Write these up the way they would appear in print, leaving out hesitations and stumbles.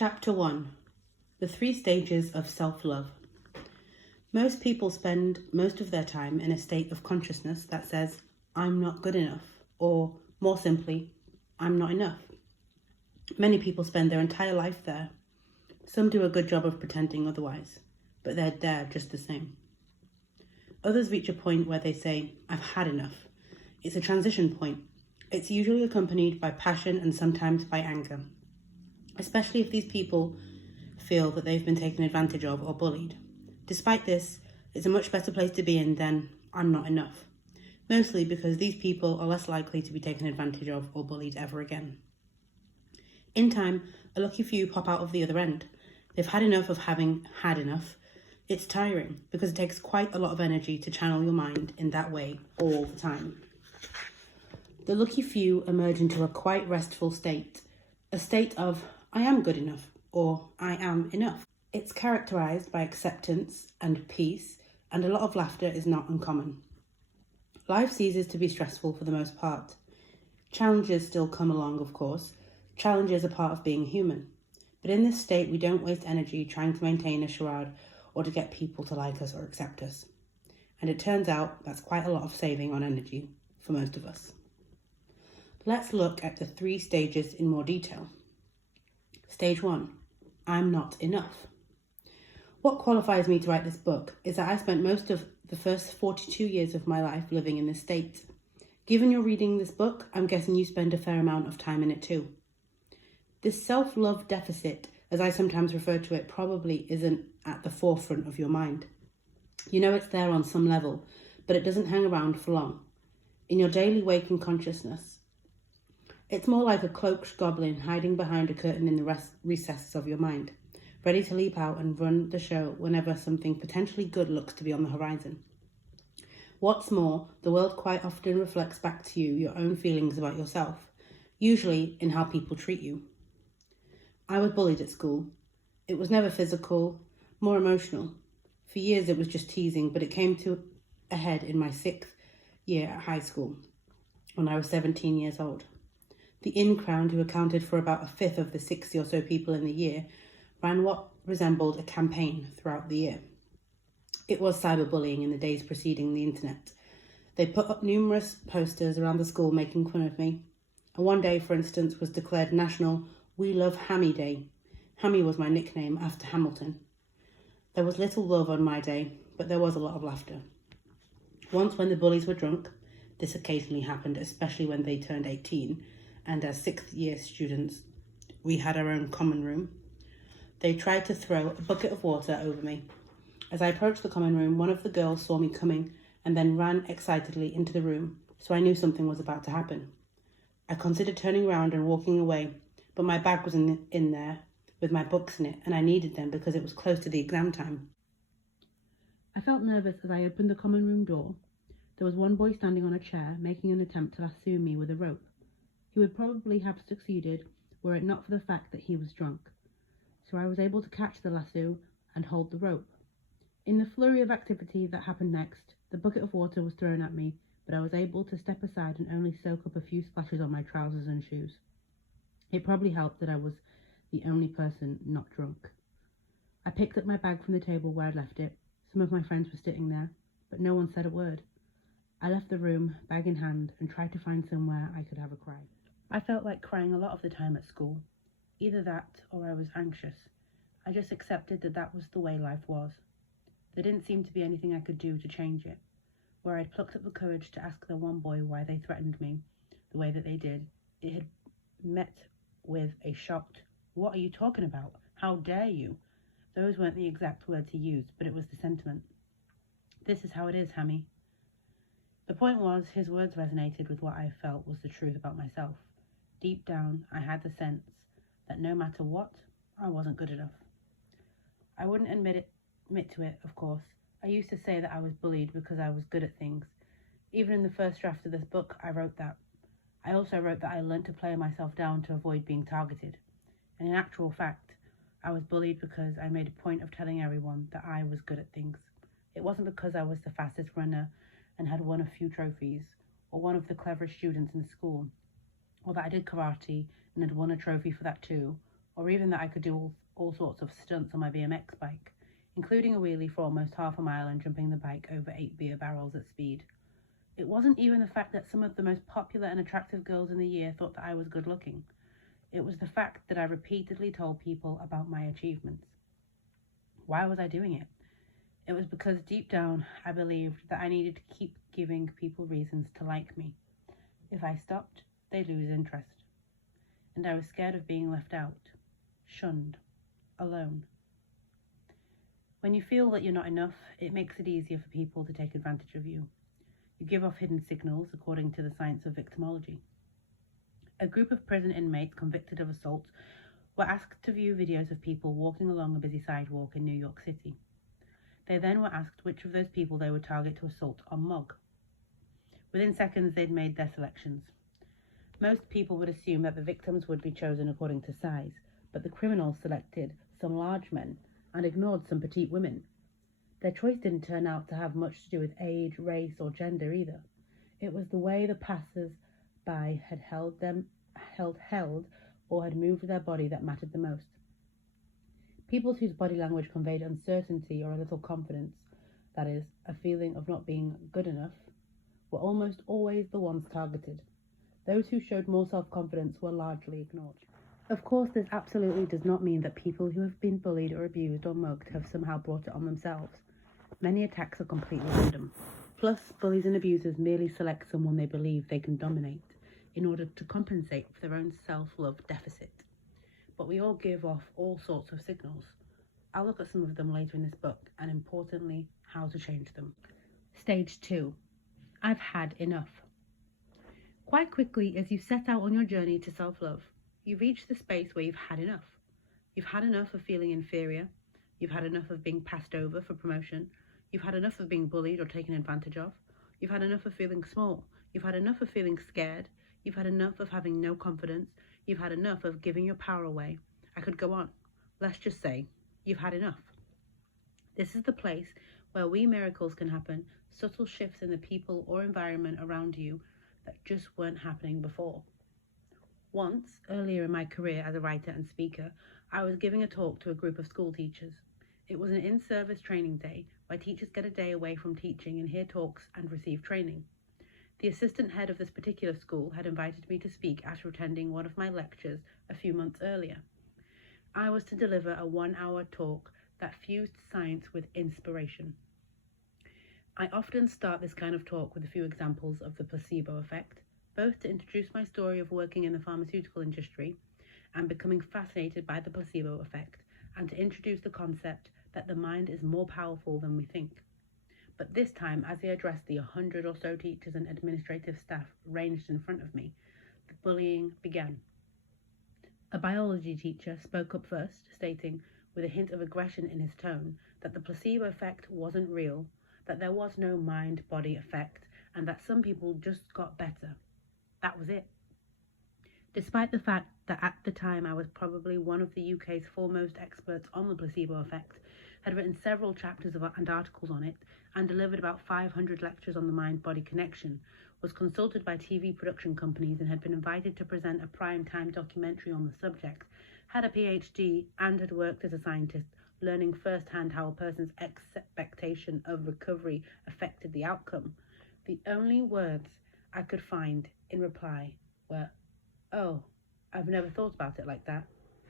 Chapter 1. The 3 Stages of Self-Love. Most people spend most of their time in a state of consciousness that says, I'm not good enough, or more simply, I'm not enough. Many people spend their entire life there. Some do a good job of pretending otherwise, but they're there just the same. Others reach a point where they say, I've had enough. It's a transition point. It's usually accompanied by passion and sometimes by anger, especially if these people feel that they've been taken advantage of or bullied. Despite this, it's a much better place to be in than I'm not enough, mostly because these people are less likely to be taken advantage of or bullied ever again. In time, a lucky few pop out of the other end. They've had enough of having had enough. It's tiring because it takes quite a lot of energy to channel your mind in that way all the time. The lucky few emerge into a quite restful state, a state of I am good enough or I am enough. It's characterized by acceptance and peace, and a lot of laughter is not uncommon. Life ceases to be stressful for the most part. Challenges still come along, of course. Challenges are part of being human. But in this state, we don't waste energy trying to maintain a charade or to get people to like us or accept us. And it turns out that's quite a lot of saving on energy for most of us. Let's look at the 3 stages in more detail. Stage 1. I'm not enough. What qualifies me to write this book is that I spent most of the first 42 years of my life living in this state. Given you're reading this book, I'm guessing you spend a fair amount of time in it too. This self-love deficit, as I sometimes refer to it, probably isn't at the forefront of your mind. You know it's there on some level, but it doesn't hang around for long. In your daily waking consciousness, it's more like a cloaked goblin hiding behind a curtain in the recesses of your mind, ready to leap out and run the show whenever something potentially good looks to be on the horizon. What's more, the world quite often reflects back to you your own feelings about yourself, usually in how people treat you. I was bullied at school. It was never physical, more emotional. For years it was just teasing, but it came to a head in my 6th year at high school, when I was 17 years old. The in-crowd, who accounted for about 1/5 of the 60 or so people in the year, ran what resembled a campaign throughout the year. It was cyberbullying in the days preceding the internet. They put up numerous posters around the school making fun of me. And one day, for instance, was declared National We Love Hammy Day. Hammy was my nickname after Hamilton. There was little love on my day, but there was a lot of laughter. Once when the bullies were drunk, this occasionally happened, especially when they turned 18, and as 6th year students, we had our own common room. They tried to throw a bucket of water over me. As I approached the common room, one of the girls saw me coming and then ran excitedly into the room, so I knew something was about to happen. I considered turning around and walking away, but my bag was in there with my books in it, and I needed them because it was close to the exam time. I felt nervous as I opened the common room door. There was one boy standing on a chair, making an attempt to lasso me with a rope. He would probably have succeeded were it not for the fact that he was drunk. So I was able to catch the lasso and hold the rope. In the flurry of activity that happened next, the bucket of water was thrown at me, but I was able to step aside and only soak up a few splashes on my trousers and shoes. It probably helped that I was the only person not drunk. I picked up my bag from the table where I'd left it. Some of my friends were sitting there, but no one said a word. I left the room, bag in hand, and tried to find somewhere I could have a cry. I felt like crying a lot of the time at school. Either that or I was anxious. I just accepted that that was the way life was. There didn't seem to be anything I could do to change it. Where I'd plucked up the courage to ask the one boy why they threatened me the way that they did, it had met with a shocked, "What are you talking about? How dare you?" Those weren't the exact words he used, but it was the sentiment. "This is how it is, Hammy." The point was, his words resonated with what I felt was the truth about myself. Deep down, I had the sense that no matter what, I wasn't good enough. I wouldn't admit to it, of course. I used to say that I was bullied because I was good at things. Even in the first draft of this book, I wrote that. I also wrote that I learned to play myself down to avoid being targeted. And in actual fact, I was bullied because I made a point of telling everyone that I was good at things. It wasn't because I was the fastest runner and had won a few trophies, or one of the cleverest students in school, or that I did karate and had won a trophy for that too, or even that I could do all sorts of stunts on my BMX bike, including a wheelie for almost half a mile and jumping the bike over 8 beer barrels at speed. It wasn't even the fact that some of the most popular and attractive girls in the year thought that I was good looking. It was the fact that I repeatedly told people about my achievements. Why was I doing it? It was because deep down I believed that I needed to keep giving people reasons to like me. If I stopped, they'd lose interest. And I was scared of being left out, shunned, alone. When you feel that you're not enough, it makes it easier for people to take advantage of you. You give off hidden signals according to the science of victimology. A group of prison inmates convicted of assault were asked to view videos of people walking along a busy sidewalk in New York City. They then were asked which of those people they would target to assault or mug. Within seconds, they'd made their selections. Most people would assume that the victims would be chosen according to size, but the criminals selected some large men and ignored some petite women. Their choice didn't turn out to have much to do with age, race, or gender either. It was the way the passers-by had held or had moved their body that mattered the most. People whose body language conveyed uncertainty or a little confidence, that is, a feeling of not being good enough, were almost always the ones targeted. Those who showed more self-confidence were largely ignored. Of course, this absolutely does not mean that people who have been bullied or abused or mugged have somehow brought it on themselves. Many attacks are completely random. Plus, bullies and abusers merely select someone they believe they can dominate in order to compensate for their own self-love deficit. But we all give off all sorts of signals. I'll look at some of them later in this book, and importantly, how to change them. Stage 2. I've had enough. Quite quickly, as you set out on your journey to self-love, you reach the space where you've had enough. You've had enough of feeling inferior. You've had enough of being passed over for promotion. You've had enough of being bullied or taken advantage of. You've had enough of feeling small. You've had enough of feeling scared. You've had enough of having no confidence. You've had enough of giving your power away. I could go on. Let's just say, you've had enough. This is the place where wee miracles can happen, subtle shifts in the people or environment around you that just weren't happening before. Once, earlier in my career as a writer and speaker, I was giving a talk to a group of school teachers. It was an in-service training day where teachers get a day away from teaching and hear talks and receive training. The assistant head of this particular school had invited me to speak after attending one of my lectures a few months earlier. I was to deliver a 1-hour talk that fused science with inspiration. I often start this kind of talk with a few examples of the placebo effect, both to introduce my story of working in the pharmaceutical industry and becoming fascinated by the placebo effect, and to introduce the concept that the mind is more powerful than we think. But this time, as I addressed the 100 or so teachers and administrative staff ranged in front of me, the bullying began. A biology teacher spoke up first, stating, with a hint of aggression in his tone, that the placebo effect wasn't real, that there was no mind-body effect, and that some people just got better. That was it. Despite the fact that at the time I was probably one of the UK's foremost experts on the placebo effect, had written several chapters and articles on it, and delivered about 500 lectures on the mind-body connection, was consulted by TV production companies and had been invited to present a prime-time documentary on the subject, had a PhD and had worked as a scientist, learning firsthand how a person's expectation of recovery affected the outcome. The only words I could find in reply were, "Oh, I've never thought about it like that.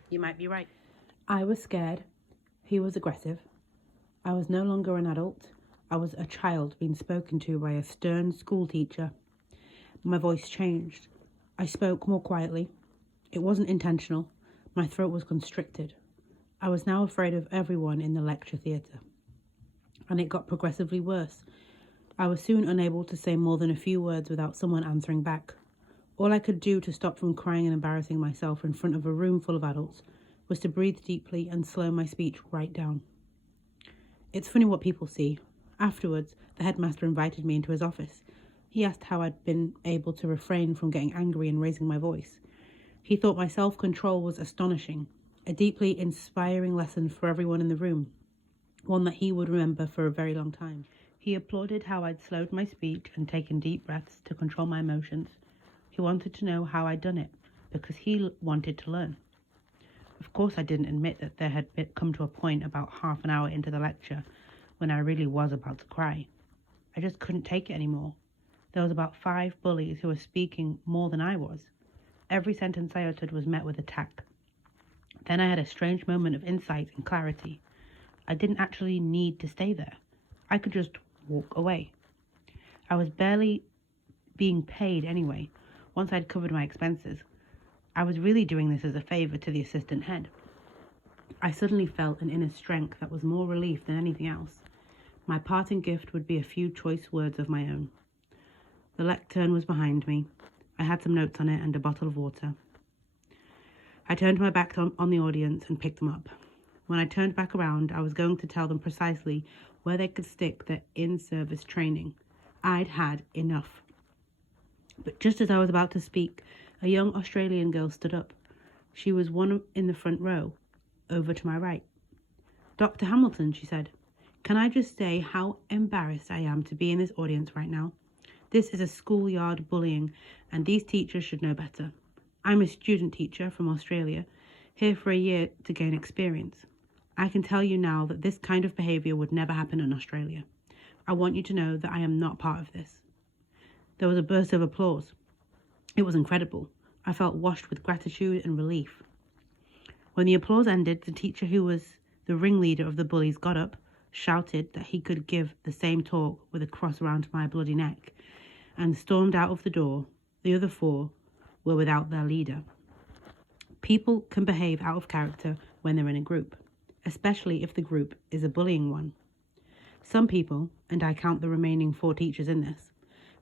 You might be right." I was scared. He was aggressive. I was no longer an adult. I was a child being spoken to by a stern school teacher. My voice changed. I spoke more quietly. It wasn't intentional. My throat was constricted. I was now afraid of everyone in the lecture theatre. And it got progressively worse. I was soon unable to say more than a few words without someone answering back. All I could do to stop from crying and embarrassing myself in front of a room full of adults was to breathe deeply and slow my speech right down. It's funny what people see. Afterwards, the headmaster invited me into his office. He asked how I'd been able to refrain from getting angry and raising my voice. He thought my self-control was astonishing, a deeply inspiring lesson for everyone in the room, one that he would remember for a very long time. He applauded how I'd slowed my speech and taken deep breaths to control my emotions. He wanted to know how I'd done it, because he wanted to learn. Of course, I didn't admit that there had come to a point about half an hour into the lecture when I really was about to cry. I just couldn't take it anymore. There was about 5 bullies who were speaking more than I was. Every sentence I uttered was met with attack. Then I had a strange moment of insight and clarity. I didn't actually need to stay there. I could just walk away. I was barely being paid anyway, once I'd covered my expenses. I was really doing this as a favour to the assistant head. I suddenly felt an inner strength that was more relief than anything else. My parting gift would be a few choice words of my own. The lectern was behind me. I had some notes on it and a bottle of water. I turned my back on the audience and picked them up. When I turned back around, I was going to tell them precisely where they could stick their in-service training. I'd had enough. But just as I was about to speak, a young Australian girl stood up. She was one in the front row, over to my right. "Dr. Hamilton," she said, "can I just say how embarrassed I am to be in this audience right now? This is a schoolyard bullying, and these teachers should know better. I'm a student teacher from Australia, here for a year to gain experience. I can tell you now that this kind of behaviour would never happen in Australia. I want you to know that I am not part of this." There was a burst of applause. It was incredible. I felt washed with gratitude and relief. When the applause ended, the teacher who was the ringleader of the bullies got up, shouted that he could give the same talk with a cross around my bloody neck, and stormed out of the door. The other 4 were without their leader. People can behave out of character when they're in a group, especially if the group is a bullying one. Some people, and I count the remaining 4 teachers in this,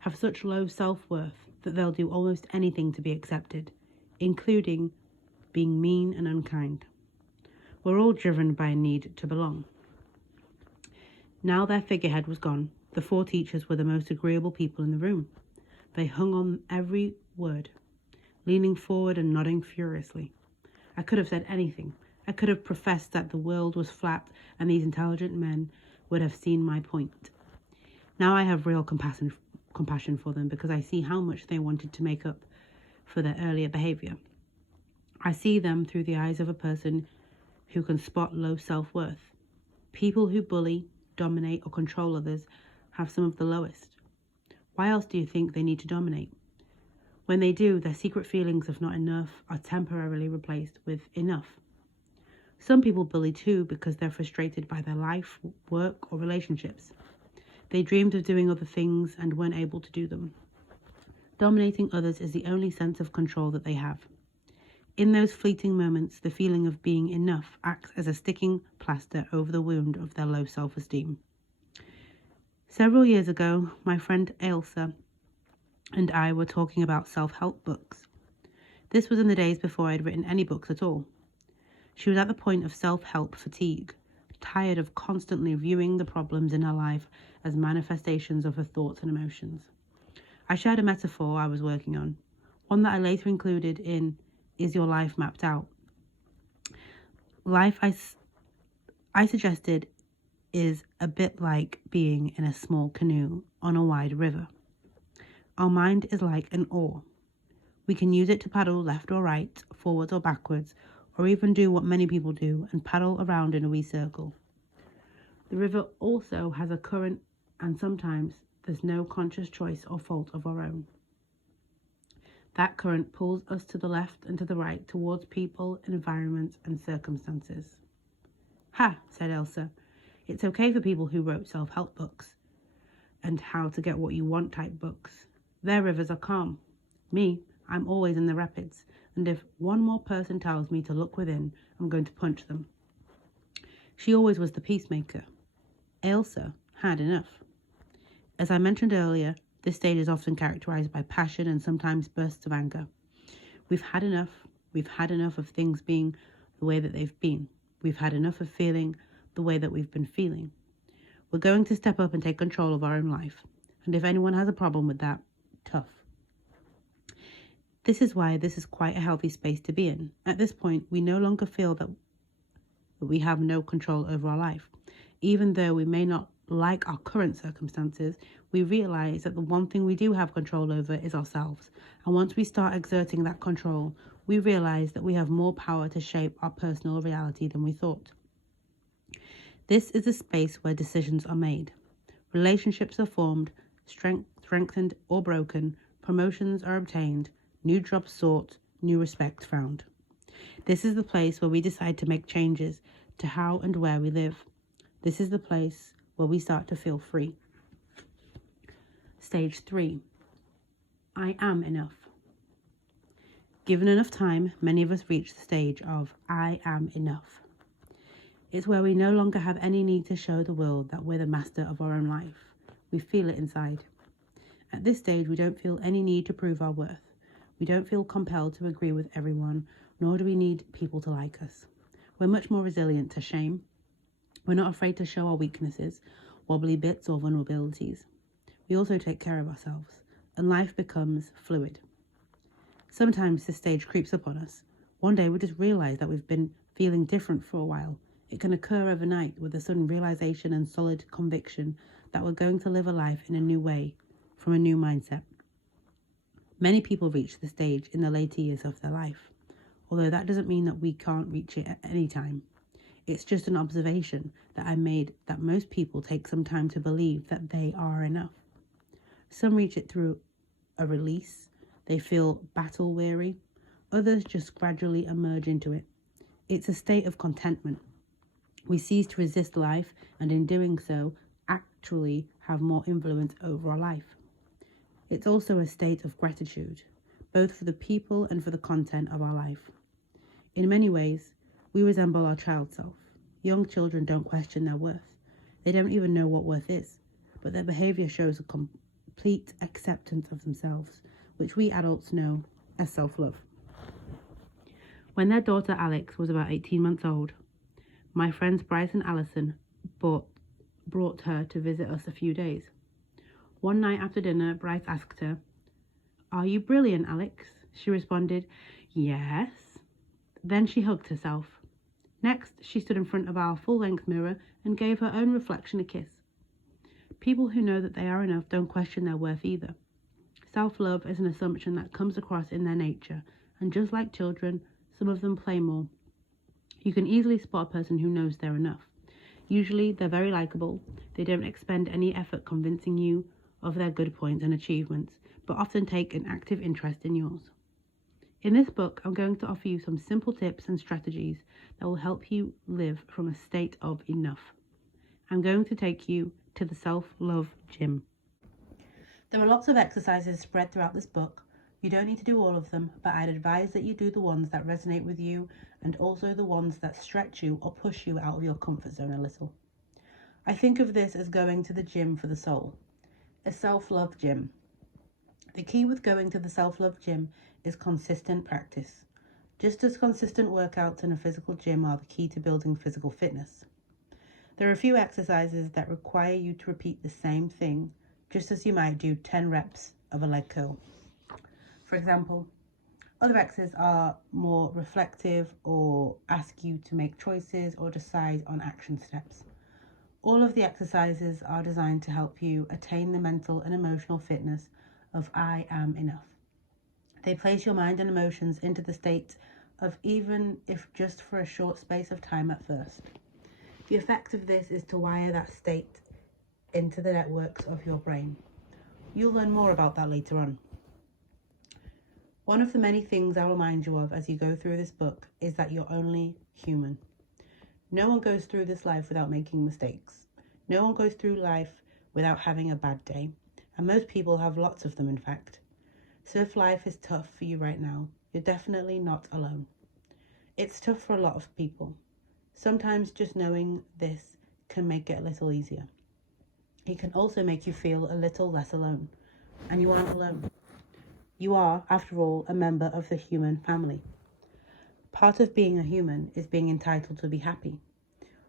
have such low self-worth that they'll do almost anything to be accepted, including being mean and unkind. We're all driven by a need to belong. Now their figurehead was gone, the 4 teachers were the most agreeable people in the room. They hung on every word, leaning forward and nodding furiously. I could have said anything. I could have professed that the world was flat and these intelligent men would have seen my point. Now I have real compassion for them because I see how much they wanted to make up for their earlier behaviour. I see them through the eyes of a person who can spot low self-worth. People who bully, dominate or control others have some of the lowest. Why else do you think they need to dominate? When they do, their secret feelings of not enough are temporarily replaced with enough. Some people bully too because they're frustrated by their life, work or relationships. They dreamed of doing other things and weren't able to do them. Dominating others is the only sense of control that they have. In those fleeting moments, the feeling of being enough acts as a sticking plaster over the wound of their low self-esteem. Several years ago, my friend Ailsa and I were talking about self-help books. This was in the days before I had written any books at all. She was at the point of self-help fatigue, tired of constantly viewing the problems in her life as manifestations of her thoughts and emotions. I shared a metaphor I was working on, one that I later included in Is Your Life Mapped Out? Life, I suggested, is a bit like being in a small canoe on a wide river. Our mind is like an oar. We can use it to paddle left or right, forwards or backwards, or even do what many people do and paddle around in a wee circle. The river also has a current, and sometimes there's no conscious choice or fault of our own. That current pulls us to the left and to the right towards people, environments and circumstances. "Ha," said Elsa. "It's okay for people who wrote self-help books and how to get what you want type books. Their rivers are calm. Me, I'm always in the rapids, and if one more person tells me to look within, I'm going to punch them." She always was the peacemaker. Ailsa had enough. As I mentioned earlier, this stage is often characterized by passion and sometimes bursts of anger. We've had enough. We've had enough of things being the way that they've been. We've had enough of feeling the way that we've been feeling. We're going to step up and take control of our own life. And if anyone has a problem with that, tough. This is why this is quite a healthy space to be in. At this point, we no longer feel that we have no control over our life. Even though we may not like our current circumstances, we realize that the one thing we do have control over is ourselves. And once we start exerting that control, we realize that we have more power to shape our personal reality than we thought. This is a space where decisions are made. Relationships are formed, strengthened or broken, promotions are obtained, new jobs sought, new respect found. This is the place where we decide to make changes to how and where we live. This is the place where we start to feel free. Stage 3. I am enough. Given enough time, many of us reach the stage of I am enough. It's where we no longer have any need to show the world that we're the master of our own life. We feel it inside. At this stage, we don't feel any need to prove our worth. We don't feel compelled to agree with everyone, nor do we need people to like us. We're much more resilient to shame. We're not afraid to show our weaknesses, wobbly bits or vulnerabilities. We also take care of ourselves, and life becomes fluid. Sometimes this stage creeps up on us. One day we just realise that we've been feeling different for a while. It can occur overnight with a sudden realisation and solid conviction that we're going to live a life in a new way, from a new mindset. Many people reach this stage in the later years of their life, although that doesn't mean that we can't reach it at any time. It's just an observation that I made that most people take some time to believe that they are enough. Some reach it through a release. They feel battle weary. Others just gradually emerge into it. It's a state of contentment. We cease to resist life, and in doing so, actually have more influence over our life. It's also a state of gratitude, both for the people and for the content of our life. In many ways, we resemble our child self. Young children don't question their worth. They don't even know what worth is, but their behaviour shows a complete acceptance of themselves, which we adults know as self-love. When their daughter Alex was about 18 months old, my friends Bryce and Alison brought her to visit us a few days. One night after dinner, Bryce asked her, "Are you brilliant, Alex?" She responded, "Yes." Then she hugged herself. Next, she stood in front of our full-length mirror and gave her own reflection a kiss. People who know that they are enough don't question their worth either. Self-love is an assumption that comes across in their nature, and just like children, some of them play more. You can easily spot a person who knows they're enough. Usually, they're very likable. They don't expend any effort convincing you of their good points and achievements, but often take an active interest in yours. In this book, I'm going to offer you some simple tips and strategies that will help you live from a state of enough. I'm going to take you to the self-love gym. There are lots of exercises spread throughout this book. You don't need to do all of them, but I'd advise that you do the ones that resonate with you and also the ones that stretch you or push you out of your comfort zone a little. I think of this as going to the gym for the soul, a self-love gym. The key with going to the self-love gym is consistent practice. Just as consistent workouts in a physical gym are the key to building physical fitness. There are a few exercises that require you to repeat the same thing, just as you might do 10 reps of a leg curl. For example, other exercises are more reflective or ask you to make choices or decide on action steps. All of the exercises are designed to help you attain the mental and emotional fitness of I am enough. They place your mind and emotions into the state of even if just for a short space of time at first. The effect of this is to wire that state into the networks of your brain. You'll learn more about that later on. One of the many things I'll remind you of as you go through this book is that you're only human. No one goes through this life without making mistakes. No one goes through life without having a bad day. And most people have lots of them, in fact. So if life is tough for you right now, you're definitely not alone. It's tough for a lot of people. Sometimes just knowing this can make it a little easier. It can also make you feel a little less alone. And you aren't alone. You are, after all, a member of the human family. Part of being a human is being entitled to be happy.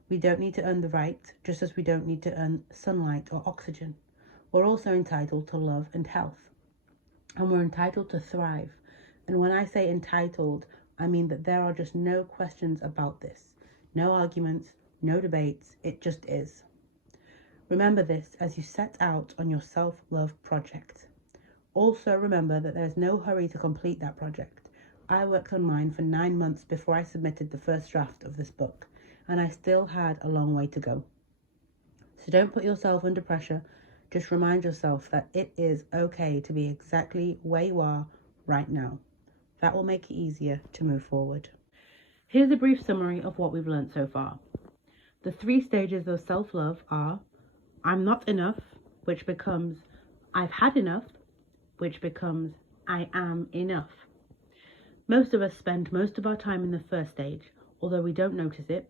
We don't need to earn the right, just as we don't need to earn sunlight or oxygen. We're also entitled to love and health. And we're entitled to thrive. And when I say entitled, I mean that there are just no questions about this. No arguments, no debates, it just is. Remember this as you set out on your self-love project. Also remember that there's no hurry to complete that project. I worked on mine for 9 months before I submitted the first draft of this book, and I still had a long way to go. So don't put yourself under pressure. Just remind yourself that it is okay to be exactly where you are right now. That will make it easier to move forward. Here's a brief summary of what we've learned so far. The 3 stages of self-love are I'm not enough, which becomes I've had enough, which becomes I am enough. Most of us spend most of our time in the first stage, although we don't notice it.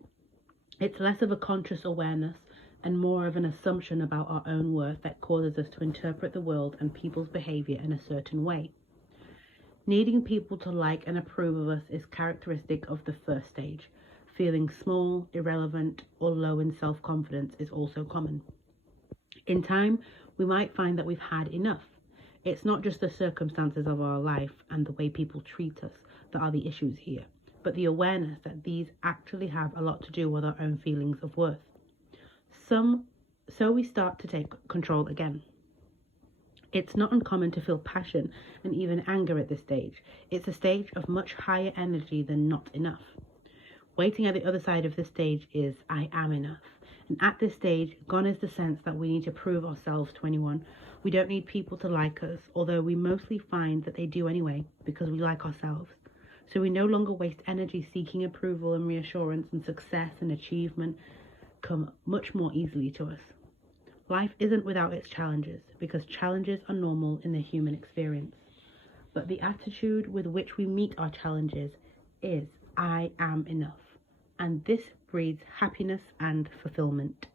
It's less of a conscious awareness and more of an assumption about our own worth that causes us to interpret the world and people's behavior in a certain way. Needing people to like and approve of us is characteristic of the first stage. Feeling small, irrelevant, or low in self-confidence is also common. In time, we might find that we've had enough. It's not just the circumstances of our life and the way people treat us that are the issues here, but the awareness that these actually have a lot to do with our own feelings of worth. So we start to take control again. It's not uncommon to feel passion and even anger at this stage. It's a stage of much higher energy than not enough. Waiting at the other side of this stage is I am enough. And at this stage, gone is the sense that we need to prove ourselves to anyone. We don't need people to like us, although we mostly find that they do anyway because we like ourselves. So we no longer waste energy seeking approval and reassurance, and success and achievement come much more easily to us. Life isn't without its challenges, because challenges are normal in the human experience. But the attitude with which we meet our challenges is I am enough. And this breeds happiness and fulfillment.